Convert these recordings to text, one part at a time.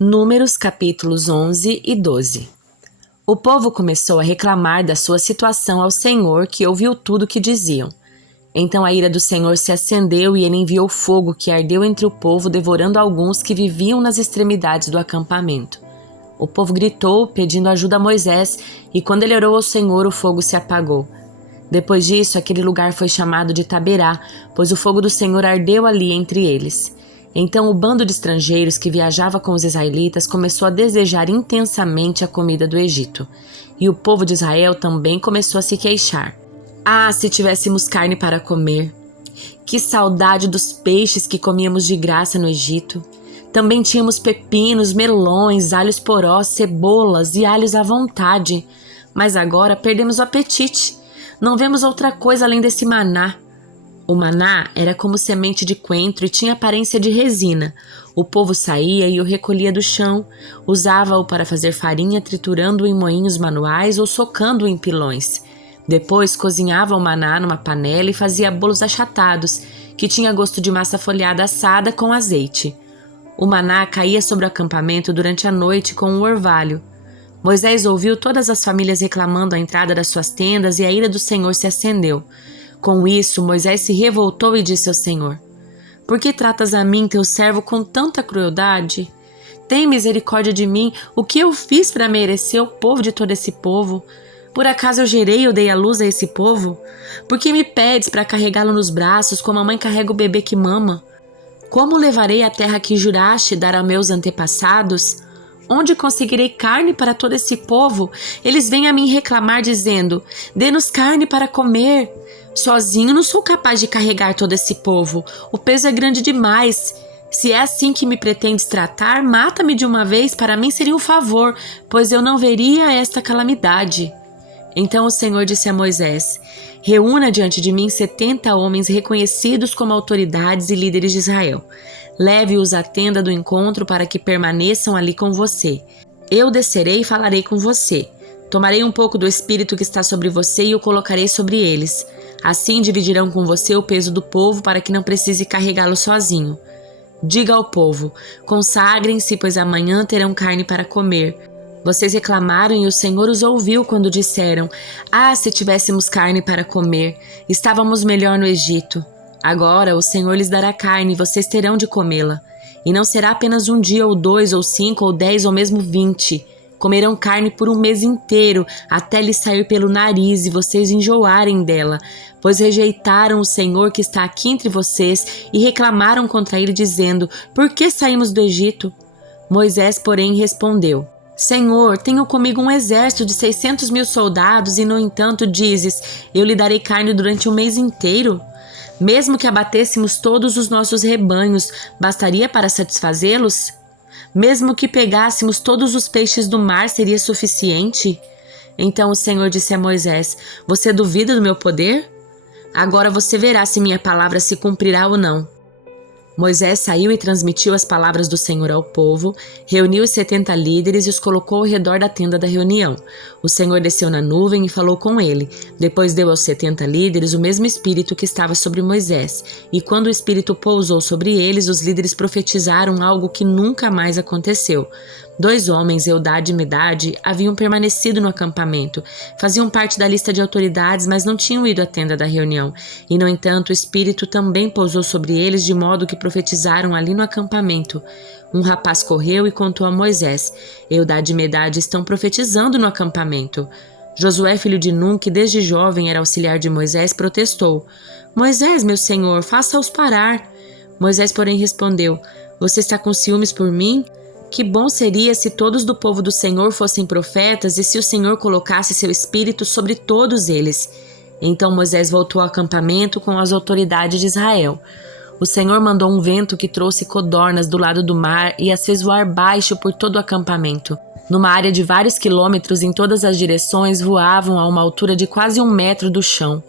Números capítulos 11 e 12. O povo começou a reclamar da sua situação ao Senhor, que ouviu tudo o que diziam. Então a ira do Senhor se acendeu e ele enviou fogo que ardeu entre o povo, devorando alguns que viviam nas extremidades do acampamento. O povo gritou, pedindo ajuda a Moisés, e quando ele orou ao Senhor, o fogo se apagou. Depois disso, aquele lugar foi chamado de Taberá, pois o fogo do Senhor ardeu ali entre eles. Então o bando de estrangeiros que viajava com os israelitas começou a desejar intensamente a comida do Egito. E o povo de Israel também começou a se queixar. Ah, se tivéssemos carne para comer! Que saudade dos peixes que comíamos de graça no Egito! Também tínhamos pepinos, melões, alhos porós, cebolas e alhos à vontade. Mas agora perdemos o apetite. Não vemos outra coisa além desse maná. O maná era como semente de coentro e tinha aparência de resina. O povo saía e o recolhia do chão, usava-o para fazer farinha, triturando-o em moinhos manuais ou socando-o em pilões. Depois cozinhava o maná numa panela e fazia bolos achatados, que tinha gosto de massa folhada assada com azeite. O maná caía sobre o acampamento durante a noite com um orvalho. Moisés ouviu todas as famílias reclamando à entrada das suas tendas e a ira do Senhor se acendeu. Com isso, Moisés se revoltou e disse ao Senhor: Por que tratas a mim, teu servo, com tanta crueldade? Tem misericórdia de mim, o que eu fiz para merecer o povo de todo esse povo? Por acaso eu gerei ou dei à luz a esse povo? Por que me pedes para carregá-lo nos braços, como a mãe carrega o bebê que mama? Como levarei a terra que juraste dar a meus antepassados? Onde conseguirei carne para todo esse povo? Eles vêm a mim reclamar dizendo: Dê-nos carne para comer. Sozinho não sou capaz de carregar todo esse povo. O peso é grande demais. Se é assim que me pretendes tratar, mata-me de uma vez, para mim seria um favor, pois eu não veria esta calamidade. Então o Senhor disse a Moisés: Reúna diante de mim 70 homens reconhecidos como autoridades e líderes de Israel. Leve-os à tenda do encontro para que permaneçam ali com você. Eu descerei e falarei com você. Tomarei um pouco do espírito que está sobre você e o colocarei sobre eles. Assim dividirão com você o peso do povo para que não precise carregá-lo sozinho. Diga ao povo: consagrem-se, pois amanhã terão carne para comer. Vocês reclamaram e o Senhor os ouviu quando disseram: Ah, se tivéssemos carne para comer, estávamos melhor no Egito. Agora o Senhor lhes dará carne e vocês terão de comê-la. E não será apenas um dia ou 2 ou 5 ou 10 ou mesmo 20. Comerão carne por um mês inteiro, até lhes sair pelo nariz e vocês enjoarem dela, pois rejeitaram o Senhor que está aqui entre vocês e reclamaram contra ele, dizendo: Por que saímos do Egito? Moisés, porém, respondeu: Senhor, tenho comigo um exército de 600.000 soldados e, no entanto, dizes: Eu lhe darei carne durante um mês inteiro? Mesmo que abatêssemos todos os nossos rebanhos, bastaria para satisfazê-los? Mesmo que pegássemos todos os peixes do mar, seria suficiente? Então o Senhor disse a Moisés: Você duvida do meu poder? Agora você verá se minha palavra se cumprirá ou não. Moisés saiu e transmitiu as palavras do Senhor ao povo, reuniu os 70 líderes e os colocou ao redor da tenda da reunião. O Senhor desceu na nuvem e falou com ele. Depois deu aos 70 líderes o mesmo espírito que estava sobre Moisés. E quando o espírito pousou sobre eles, os líderes profetizaram algo que nunca mais aconteceu. 2 homens, Eldade e Medade, haviam permanecido no acampamento. Faziam parte da lista de autoridades, mas não tinham ido à tenda da reunião. E, no entanto, o Espírito também pousou sobre eles, de modo que profetizaram ali no acampamento. Um rapaz correu e contou a Moisés: Eldade e Medade estão profetizando no acampamento. Josué, filho de Num, que desde jovem era auxiliar de Moisés, protestou: Moisés, meu senhor, faça-os parar. Moisés, porém, respondeu: Você está com ciúmes por mim? Que bom seria se todos do povo do Senhor fossem profetas e se o Senhor colocasse seu espírito sobre todos eles. Então Moisés voltou ao acampamento com as autoridades de Israel. O Senhor mandou um vento que trouxe codornas do lado do mar e as fez voar baixo por todo o acampamento. Numa área de vários quilômetros em todas as direções, voavam a uma altura de quase 1 metro do chão.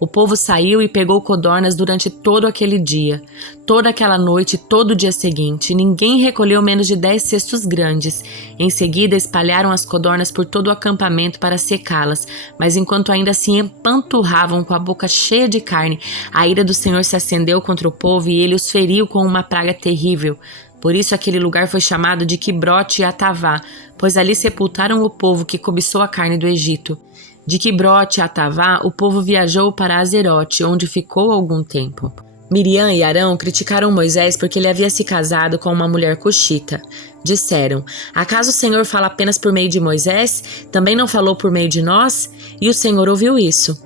O povo saiu e pegou codornas durante todo aquele dia, toda aquela noite e todo o dia seguinte. Ninguém recolheu menos de 10 cestos grandes. Em seguida, espalharam as codornas por todo o acampamento para secá-las, mas enquanto ainda se empanturravam com a boca cheia de carne, a ira do Senhor se acendeu contra o povo e ele os feriu com uma praga terrível. Por isso aquele lugar foi chamado de Quibrote Atavá, pois ali sepultaram o povo que cobiçou a carne do Egito. De Quibrote Atavá, o povo viajou para Azerote, onde ficou algum tempo. Miriam e Arão criticaram Moisés porque ele havia se casado com uma mulher cuxita. Disseram: acaso o Senhor fala apenas por meio de Moisés? Também não falou por meio de nós? E o Senhor ouviu isso.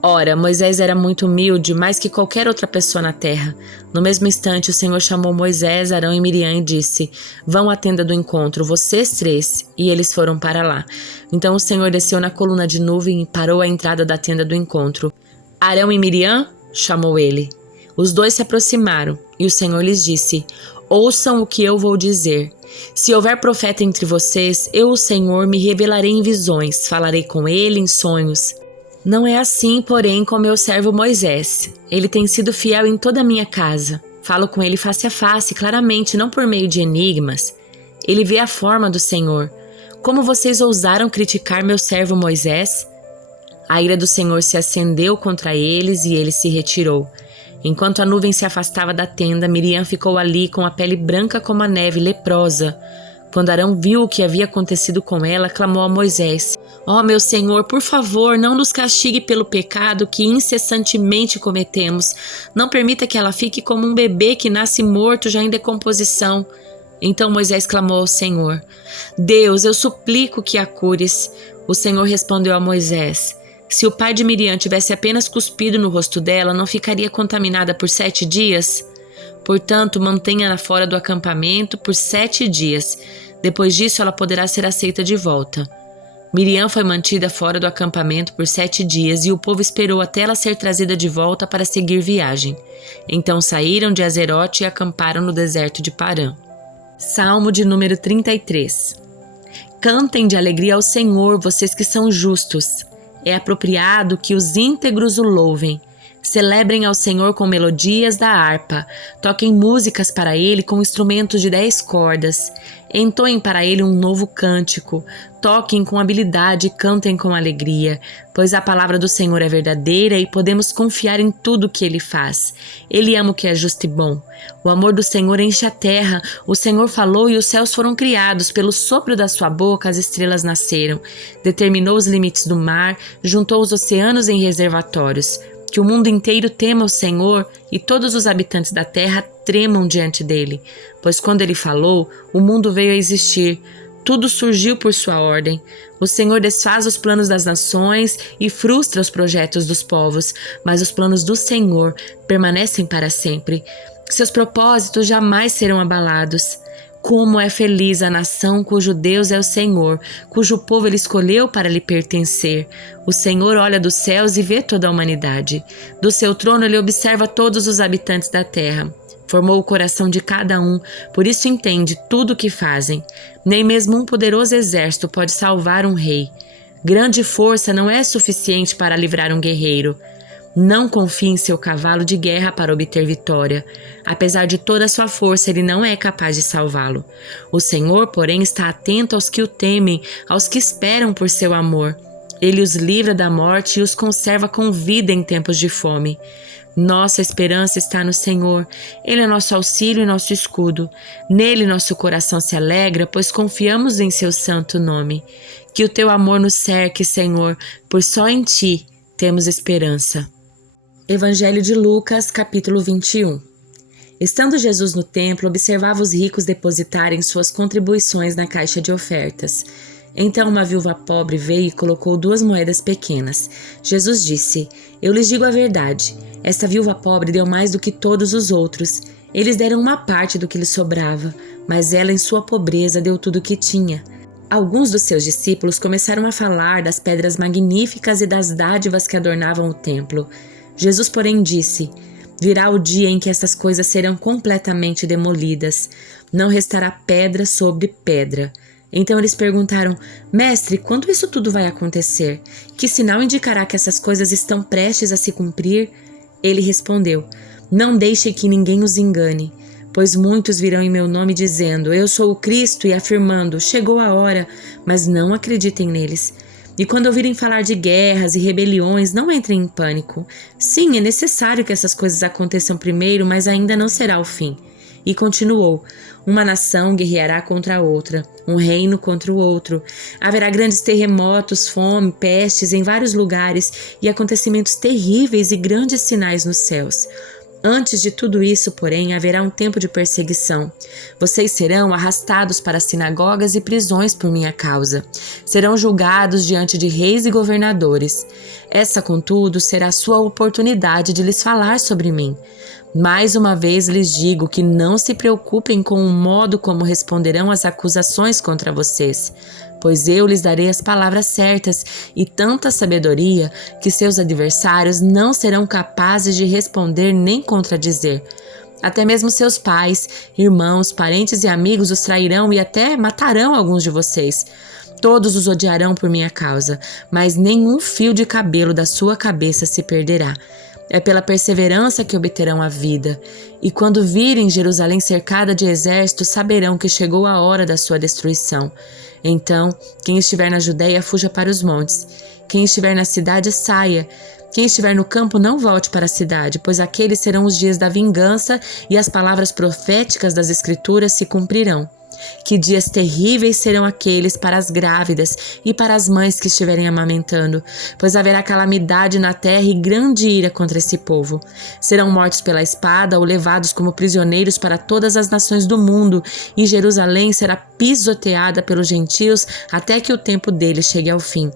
Ora, Moisés era muito humilde, mais que qualquer outra pessoa na terra. No mesmo instante, o Senhor chamou Moisés, Arão e Miriam e disse: vão à tenda do encontro, vocês três. E eles foram para lá. Então o Senhor desceu na coluna de nuvem e parou à entrada da tenda do encontro. Arão e Miriam? Chamou ele. Os dois se aproximaram, e o Senhor lhes disse: ouçam o que eu vou dizer. Se houver profeta entre vocês, eu, o Senhor, me revelarei em visões, falarei com ele em sonhos. Não é assim, porém, com meu servo Moisés. Ele tem sido fiel em toda a minha casa. Falo com ele face a face, claramente, não por meio de enigmas. Ele vê a forma do Senhor. Como vocês ousaram criticar meu servo Moisés? A ira do Senhor se acendeu contra eles e ele se retirou. Enquanto a nuvem se afastava da tenda, Miriam ficou ali com a pele branca como a neve, leprosa. Quando Arão viu o que havia acontecido com ela, clamou a Moisés: ó meu Senhor, por favor, não nos castigue pelo pecado que incessantemente cometemos. Não permita que ela fique como um bebê que nasce morto, já em decomposição. Então Moisés clamou ao Senhor: Deus, eu suplico que a cures. O Senhor respondeu a Moisés: se o pai de Miriam tivesse apenas cuspido no rosto dela, não ficaria contaminada por 7 dias? Portanto, mantenha-na fora do acampamento por 7 dias. Depois disso, ela poderá ser aceita de volta. Miriam foi mantida fora do acampamento por 7 dias e o povo esperou até ela ser trazida de volta para seguir viagem. Então saíram de Azerote e acamparam no deserto de Parã. Salmo de número 33. Cantem de alegria ao Senhor, vocês que são justos. É apropriado que os íntegros o louvem. Celebrem ao Senhor com melodias da harpa. Toquem músicas para ele com instrumentos de 10 cordas. Entoem para ele um novo cântico. Toquem com habilidade e cantem com alegria. Pois a palavra do Senhor é verdadeira e podemos confiar em tudo que ele faz. Ele ama o que é justo e bom. O amor do Senhor enche a terra. O Senhor falou e os céus foram criados. Pelo sopro da sua boca as estrelas nasceram. Determinou os limites do mar. Juntou os oceanos em reservatórios. Que o mundo inteiro tema o Senhor e todos os habitantes da terra tremam diante dele. Pois quando ele falou, o mundo veio a existir. Tudo surgiu por sua ordem. O Senhor desfaz os planos das nações e frustra os projetos dos povos, mas os planos do Senhor permanecem para sempre. Seus propósitos jamais serão abalados. Como é feliz a nação cujo Deus é o Senhor, cujo povo ele escolheu para lhe pertencer. O Senhor olha dos céus e vê toda a humanidade. Do seu trono ele observa todos os habitantes da terra. Formou o coração de cada um, por isso entende tudo o que fazem. Nem mesmo um poderoso exército pode salvar um rei. Grande força não é suficiente para livrar um guerreiro. Não confie em seu cavalo de guerra para obter vitória. Apesar de toda a sua força, ele não é capaz de salvá-lo. O Senhor, porém, está atento aos que o temem, aos que esperam por seu amor. Ele os livra da morte e os conserva com vida em tempos de fome. Nossa esperança está no Senhor. Ele é nosso auxílio e nosso escudo. Nele nosso coração se alegra, pois confiamos em seu santo nome. Que o teu amor nos cerque, Senhor, pois só em ti temos esperança. Evangelho de Lucas, capítulo 21. Estando Jesus no templo, observava os ricos depositarem suas contribuições na caixa de ofertas. Então uma viúva pobre veio e colocou 2 moedas pequenas. Jesus disse: eu lhes digo a verdade, esta viúva pobre deu mais do que todos os outros. Eles deram uma parte do que lhes sobrava, mas ela em sua pobreza deu tudo o que tinha. Alguns dos seus discípulos começaram a falar das pedras magníficas e das dádivas que adornavam o templo. Jesus, porém, disse: virá o dia em que essas coisas serão completamente demolidas. Não restará pedra sobre pedra. Então eles perguntaram: Mestre, quando isso tudo vai acontecer? Que sinal indicará que essas coisas estão prestes a se cumprir? Ele respondeu: não deixe que ninguém os engane. Pois muitos virão em meu nome dizendo: eu sou o Cristo, e afirmando: chegou a hora, mas não acreditem neles. E quando ouvirem falar de guerras e rebeliões, não entrem em pânico. Sim, é necessário que essas coisas aconteçam primeiro, mas ainda não será o fim. E continuou: uma nação guerreará contra a outra, um reino contra o outro. Haverá grandes terremotos, fome, pestes em vários lugares e acontecimentos terríveis e grandes sinais nos céus. Antes de tudo isso, porém, haverá um tempo de perseguição. Vocês serão arrastados para sinagogas e prisões por minha causa. Serão julgados diante de reis e governadores. Essa, contudo, será a sua oportunidade de lhes falar sobre mim. Mais uma vez lhes digo que não se preocupem com o modo como responderão às acusações contra vocês, pois eu lhes darei as palavras certas e tanta sabedoria que seus adversários não serão capazes de responder nem contradizer. Até mesmo seus pais, irmãos, parentes e amigos os trairão e até matarão alguns de vocês. Todos os odiarão por minha causa, mas nenhum fio de cabelo da sua cabeça se perderá. É pela perseverança que obterão a vida. E quando virem Jerusalém cercada de exércitos, saberão que chegou a hora da sua destruição. Então, quem estiver na Judéia, fuja para os montes. Quem estiver na cidade, saia. Quem estiver no campo, não volte para a cidade, pois aqueles serão os dias da vingança e as palavras proféticas das Escrituras se cumprirão. Que dias terríveis serão aqueles para as grávidas e para as mães que estiverem amamentando, pois haverá calamidade na terra e grande ira contra esse povo. Serão mortos pela espada ou levados como prisioneiros para todas as nações do mundo, e Jerusalém será pisoteada pelos gentios até que o tempo deles chegue ao fim.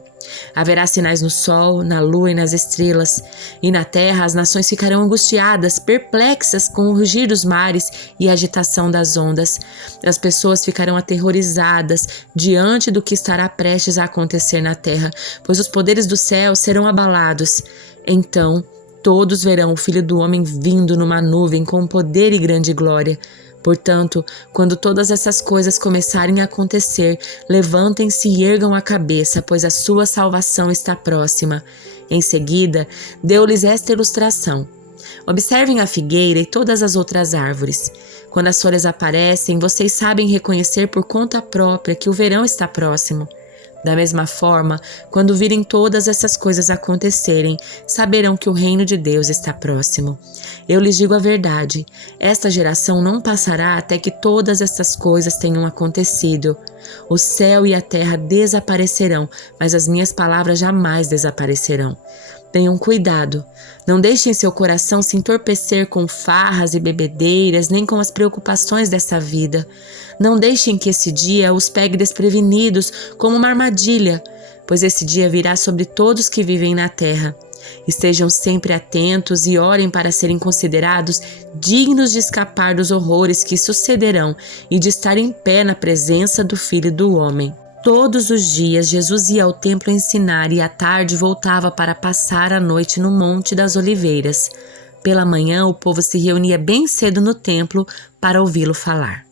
Haverá sinais no sol, na lua e nas estrelas, e na terra as nações ficarão angustiadas, perplexas com o rugir dos mares e a agitação das ondas. As pessoas ficarão aterrorizadas diante do que estará prestes a acontecer na terra, pois os poderes do céu serão abalados. Então todos verão o Filho do Homem vindo numa nuvem com poder e grande glória. Portanto, quando todas essas coisas começarem a acontecer, levantem-se e ergam a cabeça, pois a sua salvação está próxima. Em seguida, deu-lhes esta ilustração. Observem a figueira e todas as outras árvores. Quando as folhas aparecem, vocês sabem reconhecer por conta própria que o verão está próximo. Da mesma forma, quando virem todas essas coisas acontecerem, saberão que o reino de Deus está próximo. Eu lhes digo a verdade, esta geração não passará até que todas essas coisas tenham acontecido. O céu e a terra desaparecerão, mas as minhas palavras jamais desaparecerão. Tenham cuidado, não deixem seu coração se entorpecer com farras e bebedeiras, nem com as preocupações dessa vida. Não deixem que esse dia os pegue desprevenidos como uma armadilha, pois esse dia virá sobre todos que vivem na terra. Estejam sempre atentos e orem para serem considerados dignos de escapar dos horrores que sucederão e de estar em pé na presença do Filho do Homem. Todos os dias Jesus ia ao templo ensinar e à tarde voltava para passar a noite no Monte das Oliveiras. Pela manhã o povo se reunia bem cedo no templo para ouvi-lo falar.